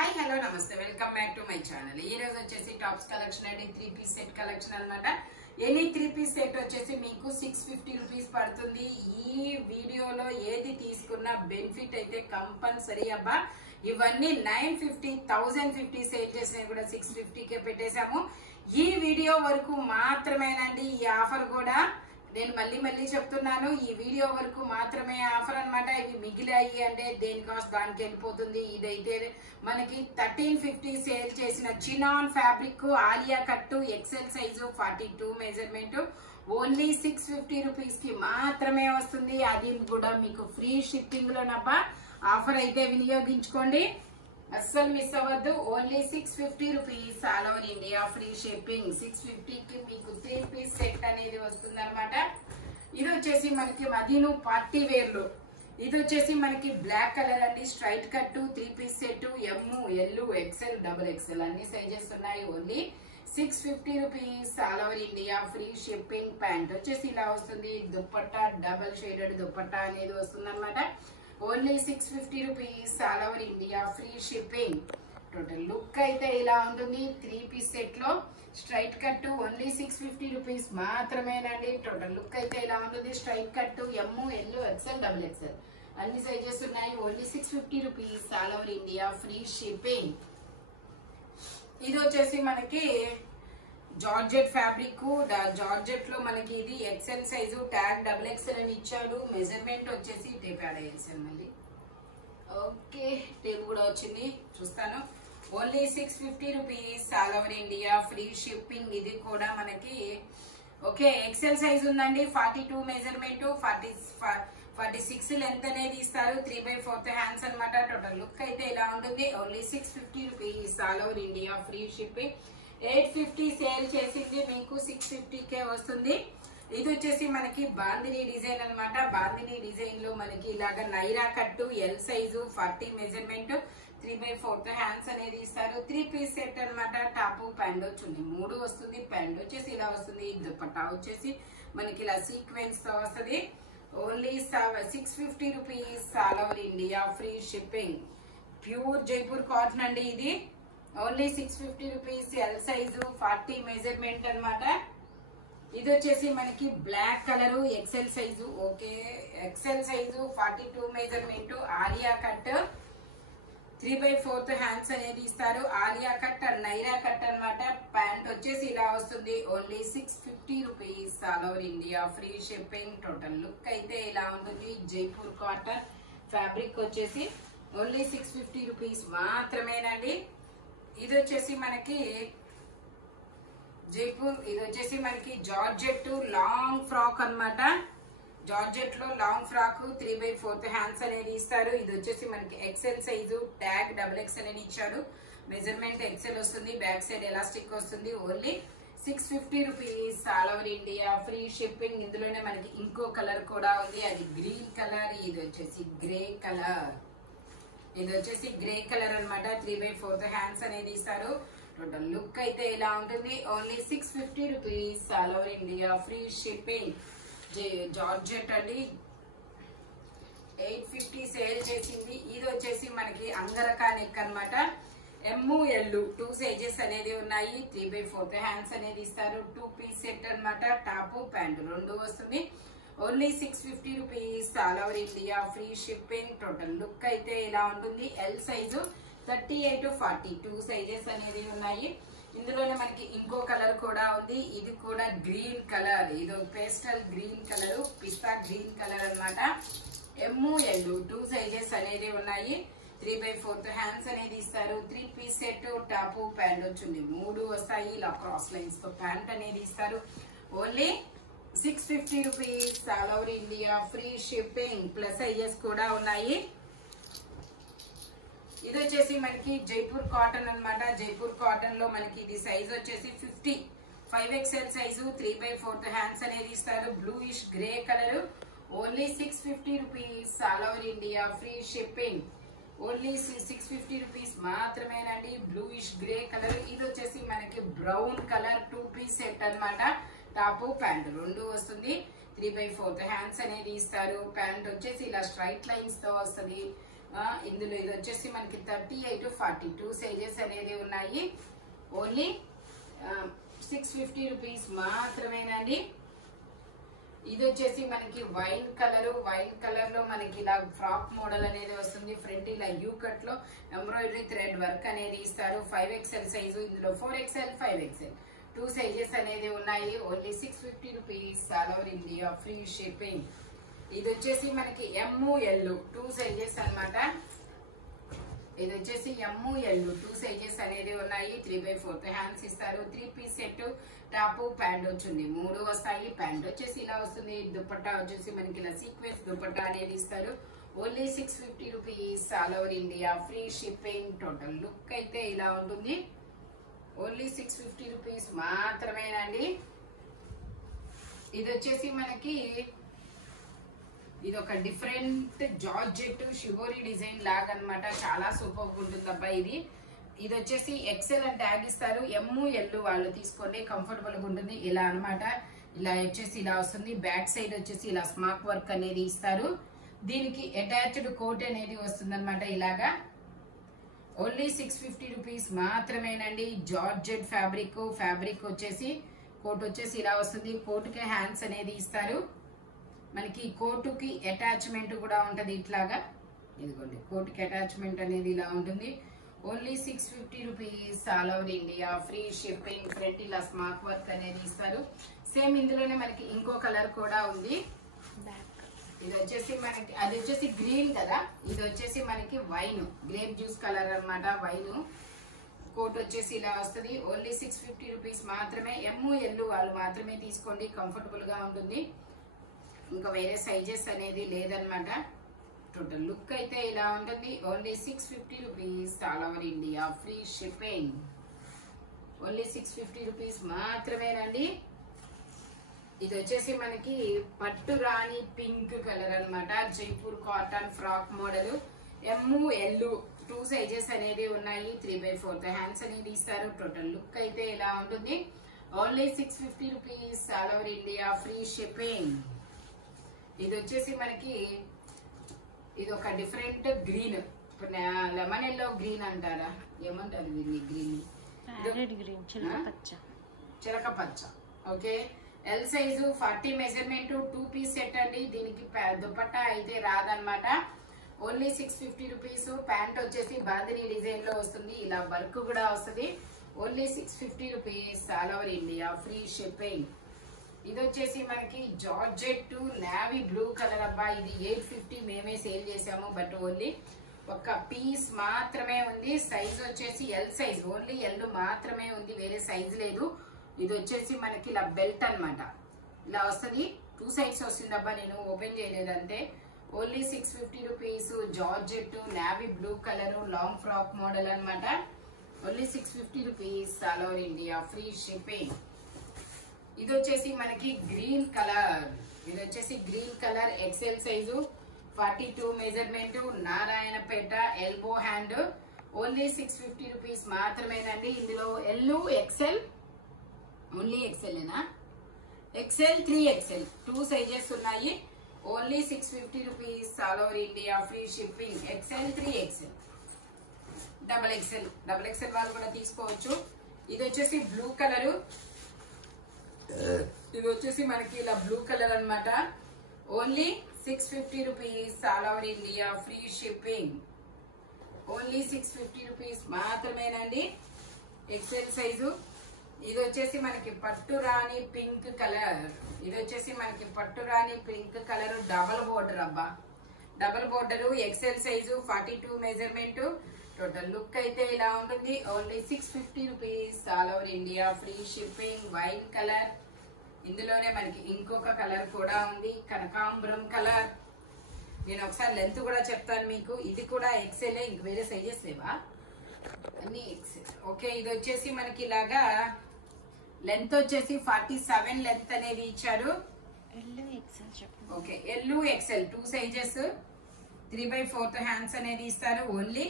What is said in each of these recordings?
Hi hello నమస్తే welcome back to my channel. ఈ రోజు వచ్చేసి టాప్స్ కలెక్షన్ అండి, 3 పీస్ సెట్ కలెక్షన్ అన్నమాట. ఎనీ 3 పీస్ సెట్ వచ్చేసి మీకు 650 రూపీస్ పడుతుంది. ఈ వీడియోలో ఏది తీసుకున్నా బెనిఫిట్ అయితే కంపల్సరీ అబ్బా. ఇవన్నీ 950 1050 సేల్ చేసినవి కూడా 650కే పెట్టేశాము. ఈ వీడియో వరకు మాత్రమేనండి ఈ ఆఫర్ కూడా. నేను మళ్ళీ చెప్తున్నాను, ఈ వీడియో వరకు మాత్రమే ఆఫర్ అన్నమాట. ఇవి మిగిలాయి అంటే దేని కాస్ట్ దానికి వెళ్ళిపోతుంది. ఇదైతే మనకి 1350 సేల్ చేసిన chinon fabric Alia cut XL size 42 measurement only 650 rupees కి మాత్రమే వస్తుంది. అది కూడా మీకు ఫ్రీ షిప్పింగ్ లోనబ్బా. ఆఫర్ అయితే వినియోగించుకోండి, అస్సలు మిస్ అవ్వద్దు. Only 650 rupees all over India free shipping. 650 కి మీకు 3 పీస్ సెట్ అనేది వస్తుంది అనమాట. ఇది వచ్చేసి మనకి మదీను పార్టీ వేర్ లో, ఇది వచ్చేసి మనకి బ్లాక్ కలర్ అండి. Straight cut 3 piece set M L XL double XL అన్ని సైజెస్ ఉన్నాయి. Only 650 rupees all over India free shipping. Pant వచ్చేసి ఇలా వస్తుంది. దుప్పట్టా డబల్ షేడెడ్ దుప్పట్టా అనేది వస్తుంది అనమాట. Only 650 rupees all over India free shipping. Total look అయితే ఇలా ఉంటుంది. 3 పీస్ సెట్ లో స్ట్రైట్ కట్ ఓన్లీ 650 రూపీస్ మాత్రమేనండి. టోటల్ లుక్ అయితే ఇలా ఉంటుంది. Straight cut M L XL double XL అన్ని సైజెస్ ఉన్నాయి. Only 650 rupees all over India free shipping. ఇది వచ్చేసి మనకి జార్జెట్ ఫ్యాబ్రిక్. జార్జెట్ లో మనకి ఇది XL size tag double XL అని ఇచ్చాడు. మెజర్మెంట్ వచ్చేసి టేప్ యాడ్ అయ్యేసాను మళ్ళీ. ఓకే, టేప్ కూడా వచ్చింది, చూస్తాను. Only 650 rupees all over India free shipping. ఇది కూడా మనకి ఓకే ఎక్సెల్ సైజ్ ఉందండి. 42 మెజర్మెంట్ 46 లెంత్ అనేది ఇస్తారు. 3/4 హ్యాండ్స్ అనమాట. టోటల్ లుక్ అయితే ఇలా ఉంటుంది. Only 650 rupees all over India free shipping. 850 sale చేసింది మీకు 650కే వస్తుంది. ఇది వచ్చేసి మనకి బాందిని డిజైన్ అనమాట. బాందిని డిజైన్ లో మనకి ఇలాగా నైరా కట్టు ఎల్ సైజు 40 మెజర్మెంట్ 3/4 హ్యాండ్స్ అనేది ఇస్తారు. 3 పీస్ సెట్ అనమాట. టాప్ ప్యాంట్ చున్నీ 3 వస్తుంది. ప్యాంట్ వచ్చేసి ఇలా వస్తుంది. దుపట్టా వచ్చేసి మనకి ఇలా సీక్వెన్స్ తో వస్తుంది. Only 650 rupees all over India free shipping. Pure Jaipur cotton అండి ఇది. Only 650 rupees. L size 40 measurement అనమాట. ఇది వచ్చేసి మనకి black colour XL size. Okay, XL size 42 measurement Alia cut 3/4 hands అనేది ఇస్తారు. Alia cut and Naira cut అనమాట. ప్యాంట్ వచ్చేసి ఇలా వస్తుంది. Only 650 rupees all over India free shipping. Total look అయితే ఇలా ఉంటుంది. జైపూర్ కాటన్ ఫ్యాబ్రిక్ వచ్చేసి ఓన్లీ 650 రూపీస్ మాత్రమేనండి. ఇది వచ్చేసి మనకి జైపూర్. ఇది వచ్చేసి మనకి జార్జెట్ లాంగ్ ఫ్రాక్ అనమాట. జార్జెట్ లో లాంగ్ ఫ్రాక్ 3/4 హ్యాండ్స్ అనేది ఇస్తారు. ఇది వచ్చేసి మనకి XL size tag double X అనేది ఇచ్చాడు. మెజర్మెంట్ ఎక్సెల్ వస్తుంది. బ్యాక్ సైడ్ ఎలాస్టిక్ వస్తుంది. Only 650 rupees all over India free shipping. ఇందులోనే మనకి ఇంకో కలర్ కూడా ఉంది, అది గ్రీన్ కలర్. ఇది వచ్చేసి గ్రే కలర్. ఇది వచ్చేసి గ్రే కలర్ అనమాట. 3/4 హ్యాండ్స్ అనేది ఇస్తారు. టోటల్ లుక్ అయితే ఇలా ఉంటుంది. Only 650 rupees all over India free shipping. Georgette అండి. 850 సేల్ చేసింది. ఇది వచ్చేసి మనకి అంగరకా నెక్ అనమాట. ఎమ్ ఎల్ 2 సైజెస్ అనేది ఉన్నాయి. 3/4 హ్యాండ్స్ అనేది ఇస్తారు. 2 పీస్ సెట్ అనమాట. టాప్ ప్యాంట్ 2 వస్తుంది. Only 650 rupees all over India free shipping. Total look అయితే ఇలా ఉంటుంది. ఎల్ సైజు 38 42 సైజెస్ అనేది ఉన్నాయి. ఇందులోనే మనకి ఇంకో కలర్ కూడా ఉంది. ఇది కూడా గ్రీన్ కలర్. ఇది పేస్టల్ గ్రీన్ కలర్, పిస్తా గ్రీన్ కలర్ అనమాట. ఎమ్ ఎల్ 2 సైజెస్ అనేది ఉన్నాయి. 3/4 హ్యాండ్స్ అనేది ఇస్తారు. 3 పీస్ సెట్ టాప్ ప్యాంట్ వచ్చింది. 3 వస్తాయి. ఇలా క్రాస్ లైన్స్ తో ప్యాంట్ అనేది ఇస్తారు. Only 650 rupees all over India free shipping. Plus sizes కూడా ఉన్నాయి. ఇది వచ్చేసి మనకి జైపూర్ కాటన్ అనమాట. జైపూర్ కాటన్ లో మనకి ఇది సైజ్ వచ్చేసి 50 5XL సైజు 3/4 హ్యాండ్స్ అనేది ఇస్తారు. Bluish grey colour. Only 650 rupees all over India free shipping. Only 650 rupees మాత్రమేనండి. Bluish grey colour. ఇది వచ్చేసి మనకి బ్రౌన్ కలర్ 2 పీస్ సెట్ అనమాట. టాప్ ప్యాంట్ 2 వస్తుంది. 3/4 హ్యాండ్స్ అనేది ఇస్తారు. ప్యాంట్ వచ్చేసి ఇలా స్ట్రైట్ లైన్స్ తో వస్తుంది. ఇందులో ఇది వచ్చేసి మనకి 38 to 42 సైజెస్ అనేది ఉన్నాయి. ఓన్లీ 650 రూపీస్ మాత్రమేనండి. ఇది వచ్చేసి మనకి వైన్ కలర్ లో మనకి ఇలా ఫ్రాక్ మోడల్ అనేది వస్తుంది. ఫ్రంట్ ఇలా యూ కట్ లో ఎంబ్రాయిడరీ థ్రెడ్ వర్క్ అనేది ఇస్తారు. 5XL సైజు, ఇందులో 4XL 5XL 2 సైజెస్ అనేది ఉన్నాయి. Only 650 rupees all over India free shipping. ఇది వచ్చేసి మనకి ML 2 సైజెస్ అన్నమాట. ఇది వచ్చేసి ML 2 సైజెస్ అనేది ఉన్నాయి. 3/4 హ్యాండ్స్ ఇస్తారు. 3 పీస్ సెట్, టాప్ ప్యాంట్ వచ్చింది, 3 వస్తాయి. ప్యాంట్ వచ్చేసి ఇలా వస్తుంది. దుపట్టా వచ్చేసి మనకి ఇలా సీక్వెన్స్ దుపట్టా అనేది ఇస్తారు. Only 650 rupees all over India free shipping. Total look అయితే ఇలా ఉంటుంది. ఓన్లీ 650 రూపీస్ మాత్రమేనండి. ఇది వచ్చేసి మనకి ఇది ఒక డిఫరెంట్ జార్జెట్ షివోరీ డిజైన్ లాగా అన్నమాట. చాలా సూపర్ ఉంటుంది అబ్బా ఇది. ఇది వచ్చేసి XL అని ట్యాగ్ ఇస్తారు. ML వాళ్ళు తీసుకోండి, కంఫర్టబుల్ గా ఉంటుంది. ఇలా అన్నమాట. ఇలా వచ్చేసి ఇలా వస్తుంది. బ్యాక్ సైడ్ వచ్చేసి ఇలా స్మార్ట్ వర్క్ అనేది ఇస్తారు. దీనికి అటాచ్డ్ కోట్ అనేది వస్తుంది అనమాట. ఇలాగా ఓన్లీ 650 రూపీస్ మాత్రమేనండి. జార్జెట్ ఫ్యాబ్రిక్ వచ్చేసి కోట్ వచ్చేసి ఇలా వస్తుంది. కోటుకి హ్యాండ్స్ అనేది ఇస్తారు. మనకి కోటుకి అటాచ్మెంట్ కూడా ఉంటది. ఇట్లాగా ఇదిగోండి, కోటుకి అటాచ్మెంట్ అనేది ఇలా ఉంటుంది. Only 650 rupees all over India free shipping. Front ఇలా స్మార్ట్ వర్క్ అనేది ఇస్తారు. సేమ్ ఇందులోనే మనకి ఇంకో కలర్ కూడా ఉంది. ఇది వచ్చేసి మనకి అది వచ్చేసి గ్రీన్ కదా, ఇది వచ్చేసి మనకి వైన్ గ్రేప్ జ్యూస్ కలర్ అన్నమాట. వైన్ కోట్ వచ్చేసి ఇలా వస్తుంది. ఓన్లీ 650 రూపీస్ మాత్రమే. ML వాళ్ళు మాత్రమే తీసుకోండి, కంఫర్టబుల్ గా ఉంటుంది. ఇంకా వేరే సైజెస్ అనేది లేదనమాట. టోటల్ లుక్ అయితే ఇలా ఉంటుంది. Only 650 rupees all over India free shipping. Only 650 rupees మాత్రమేనండి. ఇది వచ్చేసి మనకి పట్టు రాణి పింక్ కలర్ అన్నమాట. Jaipur cotton frock model. ML 2 sizes అనేది ఉన్నాయి. 3/4 హ్యాండ్స్ అనేది ఇస్తారు. టోటల్ లుక్ అయితే ఇలా ఉంటుంది. Only 650 rupees all over India free shipping. ఇది వచ్చేసి మనకి ఇది ఒక different green, lemon yellow green అంటారా, ఏమంటారు దీన్ని? గ్రీన్ చిలక పచ్చ. Okay, L size 40 measurement 2 piece set అండి. దీనికి దుపట్టా అయితే రాదనమాట. Only 650 rupees. ప్యాంట్ వచ్చేసి బాందిని డిజైన్ లో వస్తుంది. ఇలా వర్క్ కూడా వస్తుంది. Only 650 rupees all over India free shipping. ఇది వచ్చేసి మనకి జార్జెట్ నేవీ బ్లూ కలర్ అబ్బా. ఇది 850 మేమే సేల్ చేసాము. బట్ ఓన్లీ ఒక పీస్ మాత్రమే ఉంది. సైజ్ వచ్చేసి L సైజ్, ఓన్లీ L మాత్రమే ఉంది, వేరే సైజ్ లేదు. ఇది వచ్చేసి మనకి ఇలా బెల్ట్ అన్నమాట. ఇలా వస్తుంది. 2 సైడ్స్ వస్తుంది అబ్బా, నేను ఓపెన్ చేయలేదు అంతే. Only 650 rupees. Georgette navy blue colour long frock model అన్నమాట. Only 650 rupees all over India free shipping. ఇది వచ్చేసి మనకి గ్రీన్ కలర్. ఇది వచ్చేసి green colour XL size 42 measurement. Narayanpet elbow hand. Only 650 rupees మాత్రమేనండి. ఇందులో L XL ఓన్లీ XLనా, XL 3XL 2 సైజెస్ ఉన్నాయి. Only 650 rupees all over India free shipping. XL 3XL double XL వాళ్ళు కూడా తీసుకోవచ్చు. ఇది వచ్చేసి బ్లూ కలరు. ఇది వచ్చేసి మనకి ఇలా బ్లూ కలర్ అన్నమాట. Only 650 rupees all over India free shipping. Only 650 rupees మాత్రమేనండి. XL size. ఇది వచ్చేసి మనకి పట్టు రాణి పింక్ కలర్. ఇది వచ్చేసి మనకి పట్టు రాణి పింక్ కలర్ డబల్ బోర్డర్ అబ్బా. Double border XL size 42 measurement. Total look అయితే ఇలా ఉంటుంది. Only 650 rupees all over India free shipping. Wine colour. ఇందులోనే మనకి ఇంకొక కలర్ కూడా ఉంది, కనకాంబరం కలర్. నేను ఒకసారి లెంత్ కూడా చెప్తాను మీకు. ఇది కూడా XL, ఇంక వేరే సైజెస్ లేవా, అన్ని XL. ఓకే, ఇది వచ్చేసి మనకి ఇలాగా లెంత్ వచ్చేసి 47 లెంత్ అనేది ఇచ్చారు. Okay, L XL 2 sizes. 3/4 hands అనేది ఇస్తారు. Only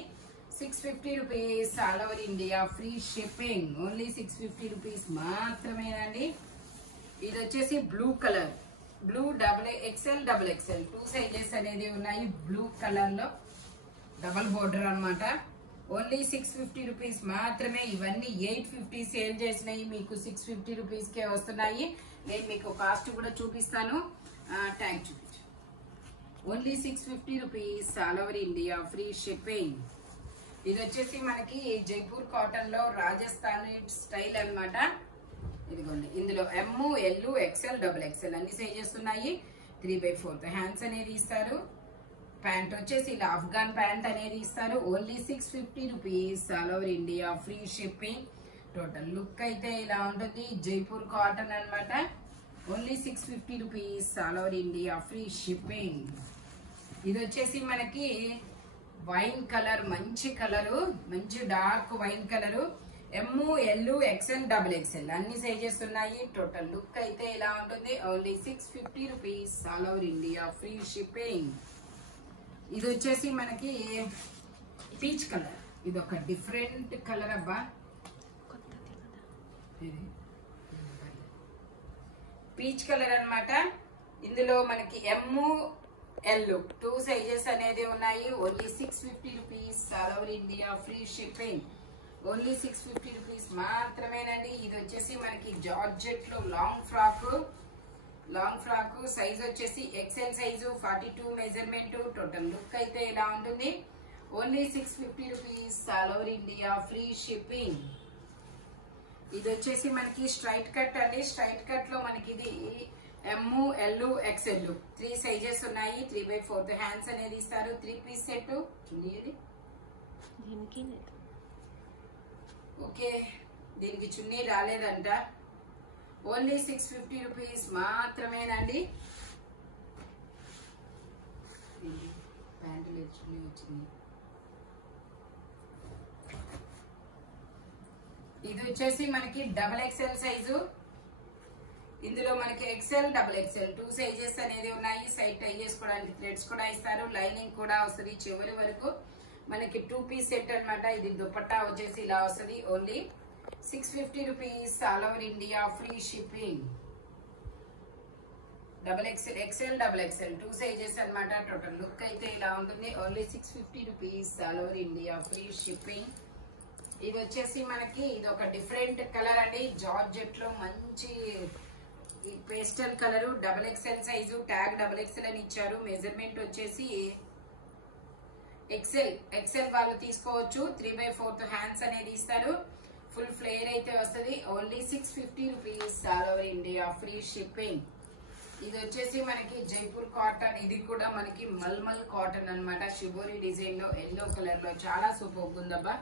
650 rupees all over India free shipping. Only 650 rupees మాత్రమేనండి. ఇది వచ్చేసి blue colour. Blue XL XL 2 sizes అనేది ఉన్నాయి బ్లూ కలర్ లో. డబల్ బోర్డర్ అన్నమాట. ఓన్లీ 650 రూపీస్ మాత్రమే. ఇవన్నీ 850 సేల్ చేసినాయి, మీకు 650 రూపీస్కే వస్తున్నాయి. నేను మీకు కాస్ట్ కూడా చూపిస్తాను. ట్యాగ్ చూపించు. Only 650 rupees, all over India free shipping. ఇది వచ్చేసి మనకి జైపూర్ కాటన్ లో రాజస్థాన్ స్టైల్ అన్నమాట. ఇదిగోండి, ఇందులో ఎమ్, ఎల్, ఎక్సెల్, డబుల్ ఎక్సెల్ అన్ని సైజెస్ ఉన్నాయి. 3/4 హ్యాండ్స్ అనేది ఇస్తారు. ప్యాంట్ వచ్చేసి ఇలా అఫ్ఘాన్ ప్యాంట్ అనేది ఇస్తారు. Only 650 rupees, all over India free shipping. Total look అయితే ఇలా ఉంటుంది. జైపూర్ కాటన్ అన్నమాట. Only 650 rupees, all over India free shipping. ఇది వచ్చేసి మనకి వైన్ కలర్, మంచి కలరు, మంచి డార్క్ వైన్ కలరు. ఎమ్, ఎల్, ఎక్సెల్, డబుల్ ఎక్సెల్ అన్ని సైజెస్ ఉన్నాయి. టోటల్ లుక్ అయితే ఇలా ఉంటుంది. Only 650 rupees, all over India free shipping. ఇది వచ్చేసి మనకి పీచ్ కలర్. ఇది ఒక డిఫరెంట్ కలర్ అబ్బా. పీచ్ కలర్ అన్నమాట. ఇందులో మనకి ఎమ్, ఎల్ 2 సైజెస్ అనేది ఉన్నాయి. Only 650 rupees, all over India free shipping. Only 650 rupees మాత్రమేనండి. ఇది వచ్చేసి మనకి జార్జెట్ లో లాంగ్ ఫ్రాక్ సైజ్ వచ్చేసి XL size, 42 measurement. Total look అయితే ఇలా ఉంటుంది. Only 650 rupees, all over India free shipping. ఇది వచ్చేసి మనకి స్ట్రైట్ కట్ అండి. స్ట్రైట్ కట్ లో మనకి ఇది ఎమ్, ఎల్, ఎక్సెల్ 3 సైజెస్ ఉన్నాయి. 3/4 హ్యాండ్స్ అనేది ఇస్తారు. 3 పీస్ సెట్. ఓకే, దీనికి చున్నీ రాలేదంట. ఓన్లీ 650 రూపీస్ మాత్రమేనండి. ప్యాంటు లేదు, చున్నీ వచ్చింది. ఇది వచ్చేసి మనకి డబల్ ఎక్సెల్ సైజు. ఇందులో మనకి ఎక్సెల్, డబుల్ ఎక్సెల్ 2 సైజెస్ అనేది ఉన్నాయి. సైడ్ టై చేసుకోవడానికి థ్రెడ్స్ కూడా ఇస్తారు. లైనింగ్ కూడా వస్తుంది చివరి వరకు. మనకి 2 పీస్ సెట్ అన్నమాట. ఇది దుపట్టా వచ్చేసి ఇలా వస్తుంది. Only 650 rupees, all over India free shipping. Double XL, XL, double XL 2 sizes అన్నమాట. టోటల్ లుక్ అయితే ఇలా ఉంటుంది. Only 650 rupees, all over India free shipping. ఇది వచ్చేసి మనకి ఇది ఒక డిఫరెంట్ కలర్ అండి. జార్జెట్ లో మంచి pastel colour. Double XL size, tag double XL అని ఇచ్చారు. మెజర్మెంట్ వచ్చేసి ఎక్సెల్ వాళ్ళు తీసుకోవచ్చు. 3/4 హ్యాండ్స్ అనేది ఇస్తారు. ఫుల్ ఫ్లేర్ అయితే వస్తుంది. Only 650 rupees, all over India free shipping. ఇది వచ్చేసి మనకి జైపూర్ కాటన్. ఇది కూడా మనకి మల్మల్ కాటన్ అన్నమాట. షిబోరి డిజైన్ లో ఎల్లో కలర్ లో చాలా సూపర్ ఉందబ్బా.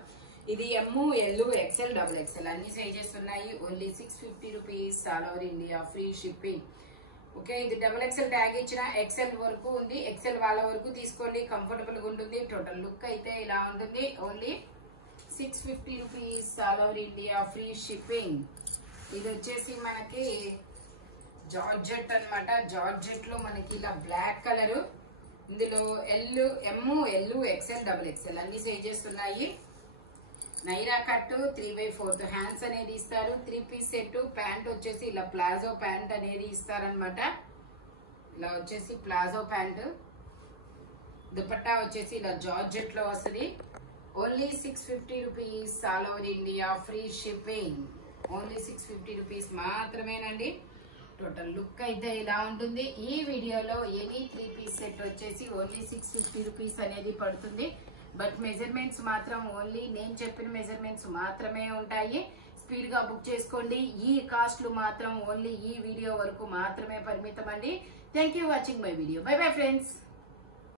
ఇది ఎమ్, ఎల్, ఎక్సెల్, డబుల్ ఎక్సెల్ అన్ని సైజెస్ ఉన్నాయి. Only 650 rupees, all over India free shipping. Okay, ఇది డబుల్ ఎక్సెల్ ట్యాగ్ ఇచ్చిన ఎక్సెల్ వరకు ఉంది. ఎక్సెల్ వాళ్ళ వరకు తీసుకోండి, కంఫర్టబుల్ గా ఉంటుంది. టోటల్ లుక్ అయితే ఇలా ఉంటుంది. Only 650 rupees, all over India free shipping. ఇది వచ్చేసి మనకి జార్జెట్ అన్నమాట. జార్జెట్ లో మనకి ఇలా బ్లాక్ కలర్. ఇందులో ఎమ్, ఎల్, ఎక్సెల్, డబుల్ ఎక్సెల్ అన్ని సైజెస్ ఉన్నాయి. నైరా కట్ 3/4 హ్యాండ్స్ అనేది ఇస్తారు. 3 పీస్ సెట్. ప్యాంట్ వచ్చేసి ఇలా ప్లాజో ప్యాంట్ అనేది ఇస్తారనమాట. ఇలా వచ్చేసి ప్లాజో ప్యాంట్. దుపట్టా వచ్చేసి ఇలా జార్జెట్ లో వస్తుంది. Only 650 rupees, all over India free shipping. Only 650 rupees మాత్రమేనండి. టోటల్ లుక్ అయితే ఇలా ఉంటుంది. ఈ వీడియోలో ఎనీ 3 పీస్ సెట్ వచ్చేసి ఓన్లీ 650 రూపీస్ అనేది పడుతుంది. బట్ మెజర్మెంట్స్ మాత్రం ఓన్లీ నేను చెప్పిన మెజర్మెంట్స్ మాత్రమే ఉంటాయి. స్పీడ్ గా బుక్ చేసుకోండి. ఈ కాస్ట్లు మాత్రం ఓన్లీ ఈ వీడియో వరకు మాత్రమే పరిమితం అండి. Thank you watching my video. By bye friends.